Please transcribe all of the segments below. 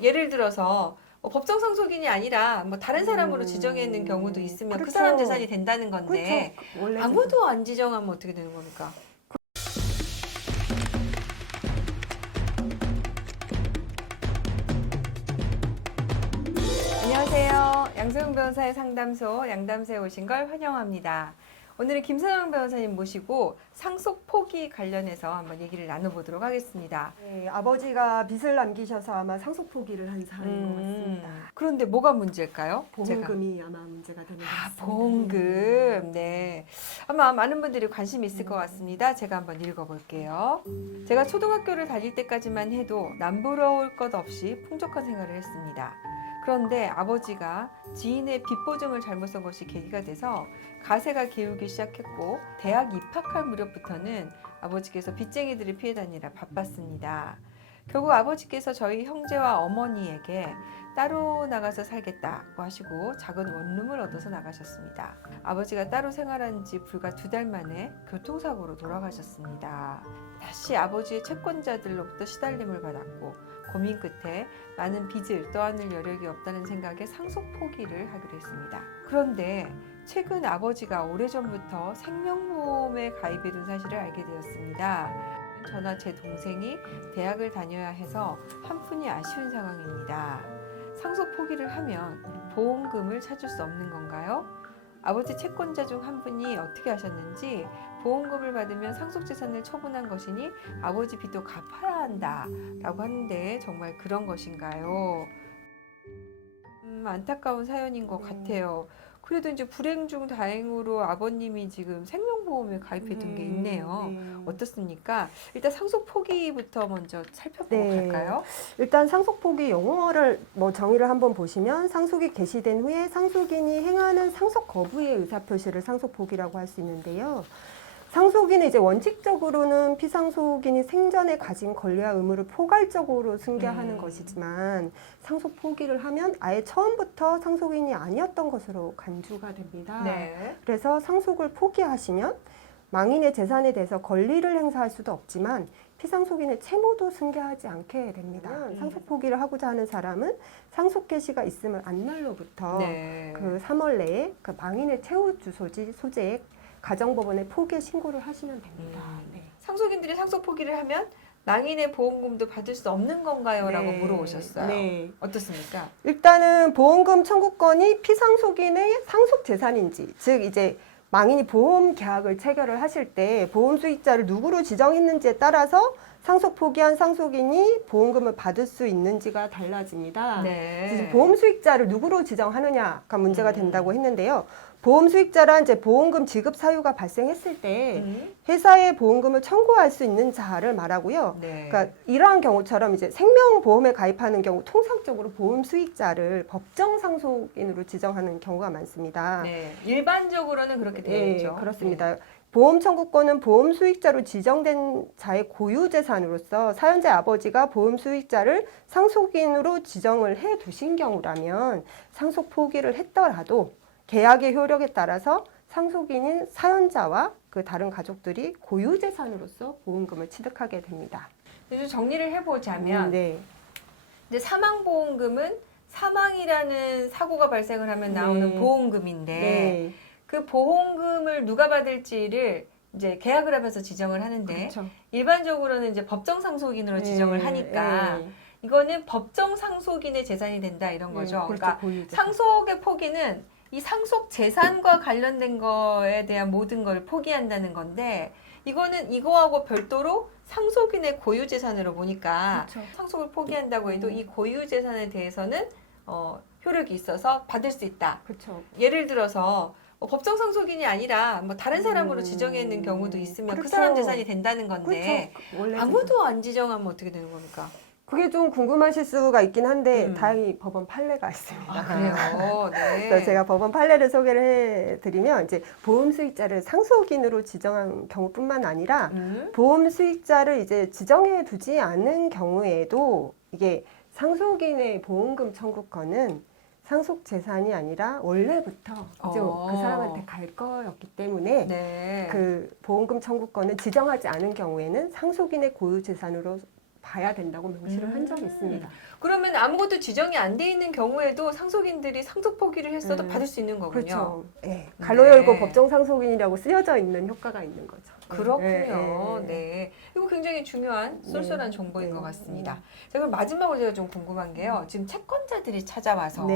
예를 들어서 법정 상속인이 아니라 뭐 다른 사람으로 지정해 있는 경우도 있으면 그 그렇죠. 사람 재산이 된다는 건데 그렇죠. 원래 아무도 안 지정하면 어떻게 되는 겁니까? 안녕하세요. 양소영 변호사의 상담소 양담소에 오신 걸 환영합니다. 오늘은 김서영 변호사님 모시고 상속 포기 관련해서 한번 얘기를 나눠보도록 하겠습니다. 네, 아버지가 빚을 남기셔서 아마 상속 포기를 한 사안인 것 같습니다. 그런데 뭐가 문제일까요? 보험금이 아마 문제가 되는 것 같습니다. 보험금. 네. 아마 많은 분들이 관심이 있을 것 같습니다. 제가 한번 읽어볼게요. 제가 초등학교를 다닐 때까지만 해도 남부러울 것 없이 풍족한 생활을 했습니다. 그런데 아버지가 지인의 빚 보증을 잘못 쓴 것이 계기가 돼서 가세가 기울기 시작했고 대학 입학할 무렵부터는 아버지께서 빚쟁이들을 피해 다니라 바빴습니다. 결국 아버지께서 저희 형제와 어머니에게 따로 나가서 살겠다고 하시고 작은 원룸을 얻어서 나가셨습니다. 아버지가 따로 생활한 지 불과 2달 만에 교통사고로 돌아가셨습니다. 다시 아버지의 채권자들로부터 시달림을 받았고 고민 끝에 많은 빚을 떠안을 여력이 없다는 생각에 상속 포기를 하기로 했습니다. 그런데 최근 아버지가 오래전부터 생명보험에 가입해둔 사실을 알게 되었습니다. 저나 제 동생이 대학을 다녀야 해서 한푼이 아쉬운 상황입니다. 상속 포기를 하면 보험금을 찾을 수 없는 건가요? 아버지 채권자 중 한 분이 어떻게 하셨는지 보험금을 받으면 상속재산을 처분한 것이니 아버지 빚도 갚아야 한다 라고 하는데 정말 그런 것인가요? 안타까운 사연인 것 같아요. 그래도 이제 불행 중 다행으로 아버님이 지금 생명보험에 가입해 둔 게 있네요. 어떻습니까? 일단 상속 포기부터 먼저 살펴보고 갈까요? 일단 상속 포기 용어를 정의를 한번 보시면 상속이 개시된 후에 상속인이 행하는 상속 거부의 의사 표시를 상속 포기라고 할 수 있는데요. 상속인은 이제 원칙적으로는 피상속인이 생전에 가진 권리와 의무를 포괄적으로 승계하는 것이지만 상속 포기를 하면 아예 처음부터 상속인이 아니었던 것으로 간주가 됩니다. 네. 그래서 상속을 포기하시면 망인의 재산에 대해서 권리를 행사할 수도 없지만 피상속인의 채무도 승계하지 않게 됩니다. 상속 포기를 하고자 하는 사람은 상속 개시가 있음을 안 날로부터 그 3월 내에 그 망인의 채무 주소지 소재에 가정법원에 포기 신고를 하시면 됩니다. 상속인들이 상속 포기를 하면 망인의 보험금도 받을 수 없는 건가요? 라고 물어보셨어요. 네. 어떻습니까? 일단은 보험금 청구권이 피상속인의 상속 재산인지, 즉 이제 망인이 보험 계약을 체결을 하실 때 보험 수익자를 누구로 지정했는지에 따라서 상속 포기한 상속인이 보험금을 받을 수 있는지가 달라집니다. 네. 보험 수익자를 누구로 지정하느냐가 문제가 된다고 했는데요. 보험 수익자란 이제 보험금 지급 사유가 발생했을 때 회사에 보험금을 청구할 수 있는 자를 말하고요. 그러니까 이러한 경우처럼 이제 생명보험에 가입하는 경우 통상적으로 보험 수익자를 법정 상속인으로 지정하는 경우가 많습니다. 네. 일반적으로는 그렇게 되어 있죠. 그렇습니다. 보험 청구권은 보험 수익자로 지정된 자의 고유 재산으로서 사연자 아버지가 보험 수익자를 상속인으로 지정을 해 두신 경우라면 상속 포기를 했더라도 계약의 효력에 따라서 상속인인 사연자와 그 다른 가족들이 고유 재산으로서 보험금을 취득하게 됩니다. 그래서 정리를 해보자면 이제 사망보험금은 사망이라는 사고가 발생을 하면 나오는 보험금인데 그 보험금을 누가 받을지를 이제 계약을 하면서 지정을 하는데 일반적으로는 이제 법정 상속인으로 지정을 하니까 이거는 법정 상속인의 재산이 된다 이런 거죠. 그러니까 상속의 포기는 이 상속 재산과 관련된 거에 대한 모든 걸 포기한다는 건데 이거는 이거하고 별도로 상속인의 고유 재산으로 보니까 상속을 포기한다고 해도 이 고유 재산에 대해서는 효력이 있어서 받을 수 있다. 예를 들어서 법정 상속인이 아니라 뭐 다른 사람으로 지정해 있는 경우도 있으면 그 사람 재산이 된다는 건데 아무도 안 지정하면 어떻게 되는 겁니까? 그게 좀 궁금하실 수가 있긴 한데 다행히 법원 판례가 있습니다. 아, 그래요? 네. 그래서 제가 법원 판례를 소개를 해드리면 이제 보험 수익자를 상속인으로 지정한 경우뿐만 아니라 보험 수익자를 이제 지정해 두지 않은 경우에도 이게 상속인의 보험금 청구권은 상속 재산이 아니라 원래부터 이제 그 사람한테 갈 거였기 때문에 그 보험금 청구권을 지정하지 않은 경우에는 상속인의 고유 재산으로 봐야 된다고 명시를 한 적이 있습니다. 그러면 아무것도 지정이 안 돼 있는 경우에도 상속인들이 상속 포기를 했어도 받을 수 있는 거군요. 그렇죠. 네. 가로 열고 법정 상속인이라고 쓰여져 있는 효과가 있는 거죠. 그렇군요. 네. 이거 굉장히 중요한 쏠쏠한 정보인 것 같습니다. 자, 그럼 마지막으로 제가 좀 궁금한 게요. 지금 채권자들이 찾아와서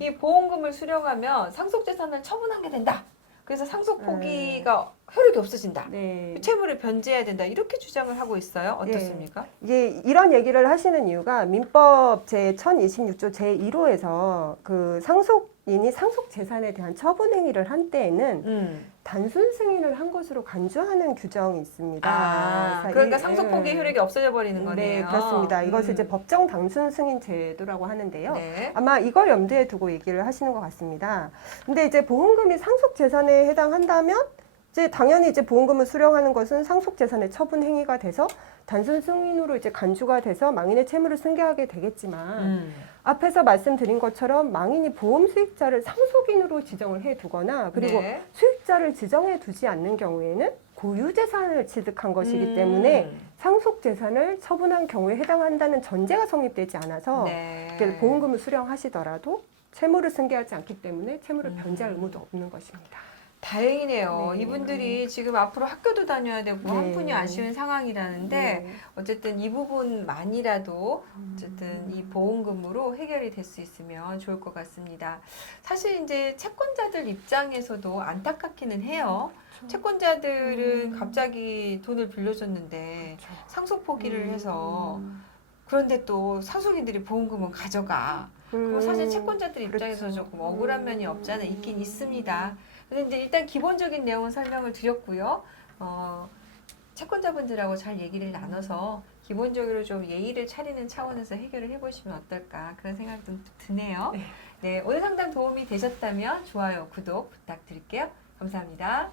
이 보험금을 수령하면 상속재산을 처분하게 된다. 그래서 상속 포기가 효력이 없어진다. 채무를 변제해야 된다. 이렇게 주장을 하고 있어요. 어떻습니까? 이게 이런 얘기를 하시는 이유가 민법 제 1026조 제1호에서 그 상속인이 상속 재산에 대한 처분 행위를 한 때에는 단순 승인을 한 것으로 간주하는 규정이 있습니다. 그러니까 상속 포기 효력이 없어져 버리는 거네요. 네, 그렇습니다. 이것을 이제 법정 단순 승인 제도라고 하는데요. 네. 아마 이걸 염두에 두고 얘기를 하시는 것 같습니다. 근데 이제 보험금이 상속 재산에 해당한다면 이제 당연히 이제 보험금을 수령하는 것은 상속 재산의 처분 행위가 돼서 단순 승인으로 이제 간주가 돼서 망인의 채무를 승계하게 되겠지만 앞에서 말씀드린 것처럼 망인이 보험 수익자를 상속인으로 지정을 해두거나 그리고 수익자를 지정해 두지 않는 경우에는 고유 재산을 취득한 것이기 때문에 상속 재산을 처분한 경우에 해당한다는 전제가 성립되지 않아서 보험금을 수령하시더라도 채무를 승계하지 않기 때문에 채무를 변제할 의무도 없는 것입니다. 다행이네요. 이분들이 지금 앞으로 학교도 다녀야 되고 한 푼이 아쉬운 상황이라는데 어쨌든 이 부분만이라도 어쨌든 이 보험금으로 해결이 될 수 있으면 좋을 것 같습니다. 사실 이제 채권자들 입장에서도 안타깝기는 해요. 채권자들은 갑자기 돈을 빌려줬는데 상속 포기를 해서 그런데 또 상속인들이 보험금은 가져가. 그럼 사실 채권자들 입장에서 조금 억울한 면이 없지 않아 있긴 있습니다. 근데 이제 일단 기본적인 내용은 설명을 드렸고요. 채권자분들하고 잘 얘기를 나눠서 기본적으로 좀 예의를 차리는 차원에서 해결을 해보시면 어떨까 그런 생각이 좀 드네요. 네, 오늘 상담 도움이 되셨다면 좋아요, 구독 부탁드릴게요. 감사합니다.